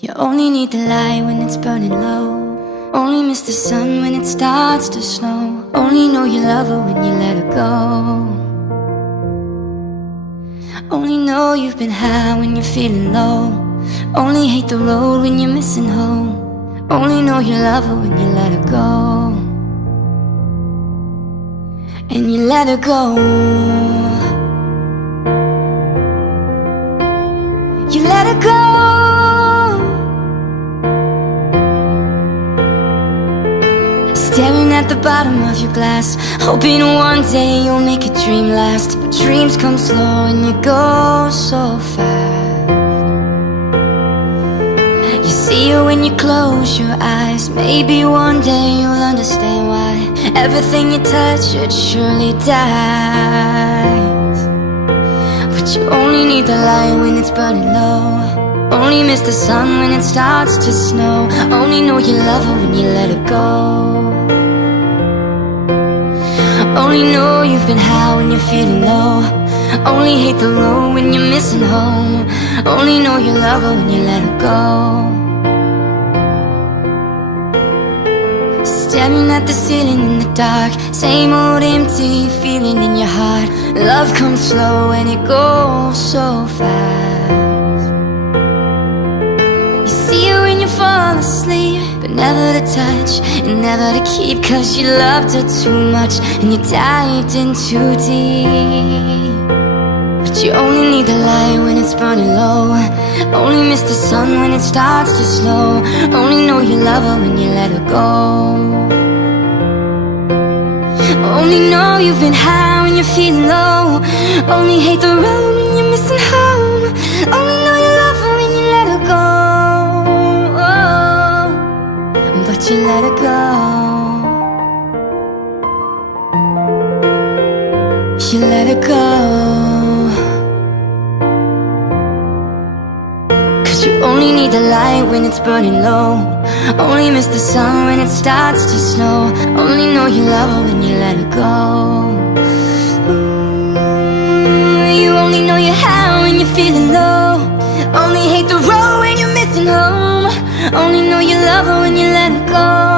You only need the light when it's burning low. Only miss the sun when it starts to snow. Only know you love her when you let her go. Only know you've been high when you're feeling low. Only hate the road when you're missing home. Only know you love her when you let her go. And you let her go. You let her go. Staring at the bottom of your glass, hoping one day you'll make a dream last. But dreams come slow and you go so fast. You see her when you close your eyes. Maybe one day you'll understand why everything you touch, it surely dies. But you only need the light when it's burning low. Only miss the sun when it starts to snow. Only know you love her when you let her go. Only know you've been high when you're feeling low. Only hate the road when you're missing home. Only know you love her when you let her go. Staring at the ceiling in the dark, same old empty feeling in your heart. Love comes slow and it goes so fast. You see her when you fall asleep, but never to touch and never to keep, 'cause you loved her too much and you dived in too deep. But you only need the light when it's burning low. Only miss the sun when it starts to snow. Only know you love her when you let her go. Only know you've been high when you're feeling low. Only hate the road when you're missing home. Only know you love her when you let her go. Oh, but you let her go. You let her go. You only need the light when it's burning low. Only miss the sun when it starts to snow. Only know you love her when you let her go. You only know you're high when you're feeling low. Only hate the road when you're missing home. Only know you love her when you let her go.